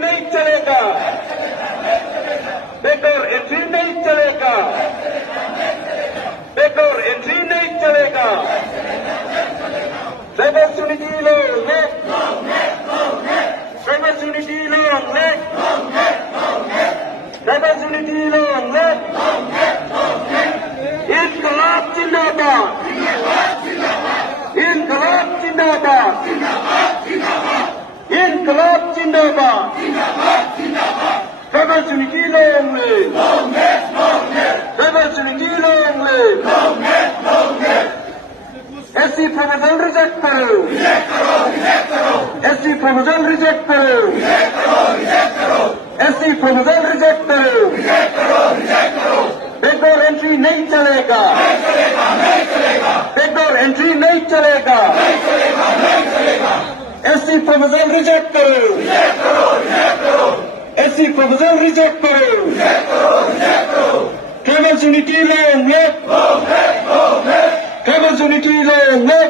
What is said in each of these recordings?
नहीं चलेगा, backdoor entry नहीं चलेगा, बैकडोर एंट्री नहीं चलेगा। Tribal unity long leg, tribal unity long leg, tribal unity long leg. इनकलाब जिंदाबाद, इनकलाब जिंदाबाद, इनकलाब जिंदाबाद। Tribal unity long leg, tribal unity long leg. SC proposal reject करो, SC proposal reject करो, SC proposal reject करो, बैकडोर एंट्री नहीं चलेगा, बैकडोर एंट्री नहीं चलेगा, SC proposal reject करो, SC proposal reject करो, tribal unity long leg, tribal unity long leg,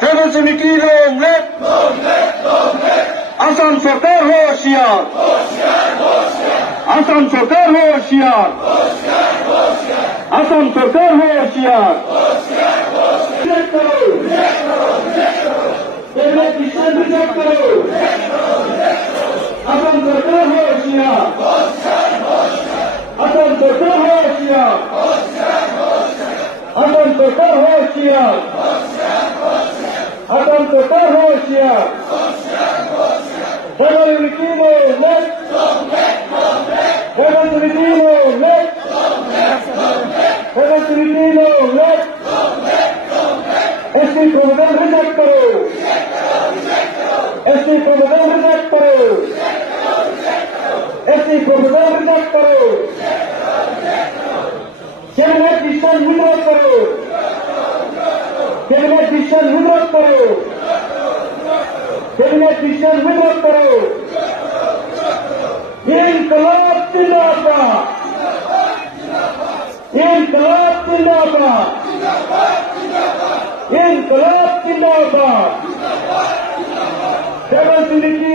tribal unity long leg. Assam सरकार होशियार, असम सरकार होशियार, असम सरकार होशियार। रिजेक्ट करो, डिशन रिजेक्ट करो, असम सरकार होशियार, असम सरकार होशियार, असम सरकार होशियार, असम सरकार होशियार। Tribal unity long leg, tribal unity long leg, tribal unity long leg. SC proposal reject करो, SC proposal reject करो, SC proposal reject करो। कैबिनेट डिसीजन विड्रॉ करो, कैबिनेट डिसीजन विड्रॉ करो, कैबिनेट डिसीजन विड्रॉ करो। इनकलाब जिंदाबाद, इनकलाब जिंदाबाद, इनकलाब जिंदाबाद। Tribal unity